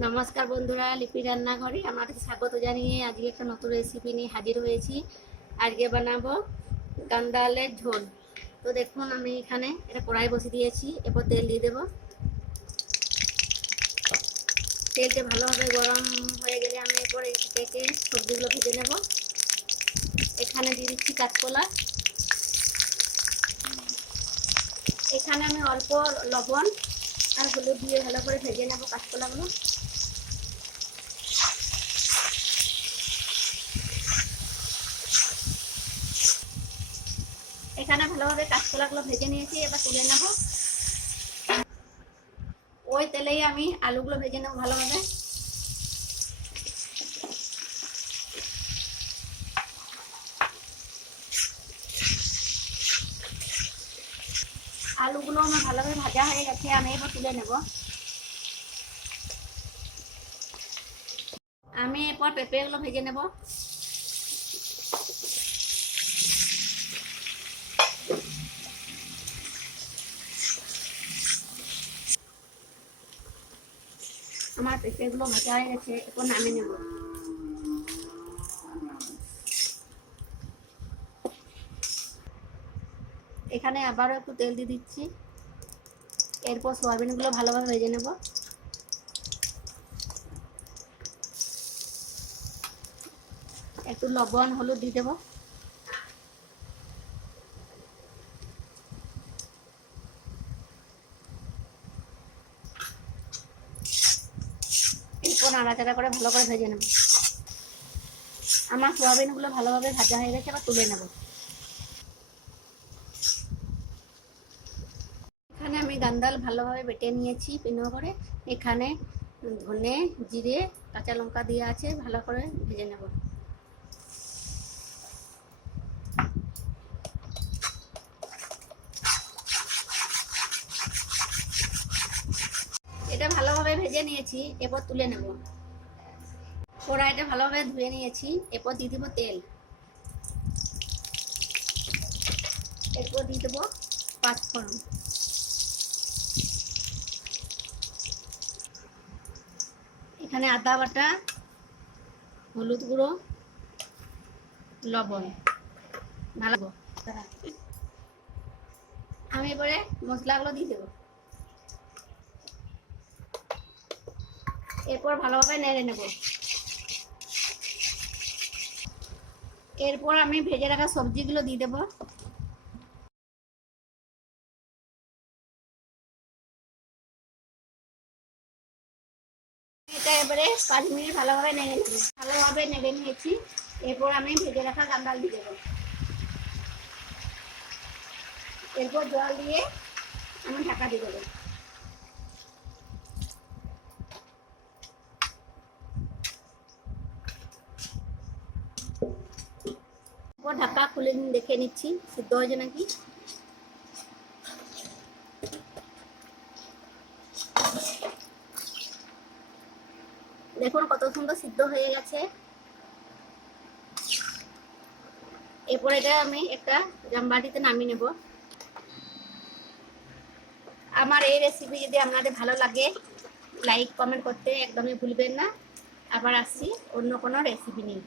নমস্কার বন্ধুরা, লিপি রান্নাঘরে আমাদের স্বাগত জানিয়ে আজকে একটা নতুন রেসিপি নিয়ে হাজির হয়েছি। আজকে বানাবো গান্দালের ঝোল। তো দেখুন, আমি এখানে এটা কড়াই বসে দিয়েছি, এরপর তেল দিয়ে দেবো। তেলটা ভালোভাবে গরম হয়ে গেলে আমি এরপর কেটে সবজিগুলো ভেজে নেব। এখানে দিয়ে দিচ্ছি কাঁচকলা। এখানে আমি অল্প লবণ আর হলুদ দিয়ে ভালো করে ভেজে নেব কাঁচকলাগুলো। এখানে ভালোভাবে কাঁচকলাগুলো ভেজে নিয়েছি, এবার তুলে নেব। ওই তেলেই আমি আলুগুলো ভেজে নেব ভালোভাবে। আলুগুলো আমার ভালোভাবে ভাজা হয়ে গেছে আমি এবার তুলে নেব। আমি এরপর পেঁপেগুলো ভেজে নেব। আমার পেঁপেগুলো ভাজা হয়ে গেছে এরপর নামিয়ে নেব। এখানে আবারও একটু তেল দিয়ে দিচ্ছি। এরপর সোয়াবিনগুলো ভালোভাবে ভেজে নেব। একটু লবণ, হলুদ দিয়ে দেবো। এরপর নাড়াচাড়া করে ভালো করে ভেজে নেব। আমার সোয়াবিনগুলো ভালোভাবে ভাজা হয়ে গেছে, এবার তুলে নেব এখানে আমি গান্দাল ভালোভাবে বেটে নিয়েছি পিনো করে। এখানে ধনে, জিরে, কাঁচা লঙ্কা দিয়ে আছে, ভালো করে ভেজে নেব। এটা ভালোভাবে ভেজে নিয়েছি, এরপর তুলে নেব। কড়াইটা ভালোভাবে ধুয়ে নিয়েছি, এরপর দিয়ে দেবো তেল। এরপর দিয়ে দেবো পাঁচফোড়ন। এখানে আদা বাটা, হলুদ গুঁড়ো, লবণ। ভালো আমি এবারে মশলাগুলো দিয়ে দেবো। এরপর ভালোভাবে নেড়ে নেব। এরপর আমি ভেজে রাখা সবজিগুলো দিয়ে দেবো। এবারে পাঁচ মিনিট ভালোভাবে নেড়ে ভালোভাবে নেড়ে নিয়েছি। এরপর আমি ভেজে রাখা গান্দাল দিয়ে দেবো এরপর জল দিয়ে আমি ঢাকা দিয়ে দেবো। ঢাকা খুলে দেখে নিচ্ছি। সিদ্ধ হয়েছে নাকি? দেখুন কত সুন্দর সিদ্ধ হয়ে গেছে। এরপর এটা আমি একটা জামবাটিতে নামিয়ে নেব। আমার এই রেসিপি যদি আপনাদের ভালো লাগে লাইক কমেন্ট করতে একদমই ভুলবেন না। আবার আসছি অন্য কোনো রেসিপি নিয়ে।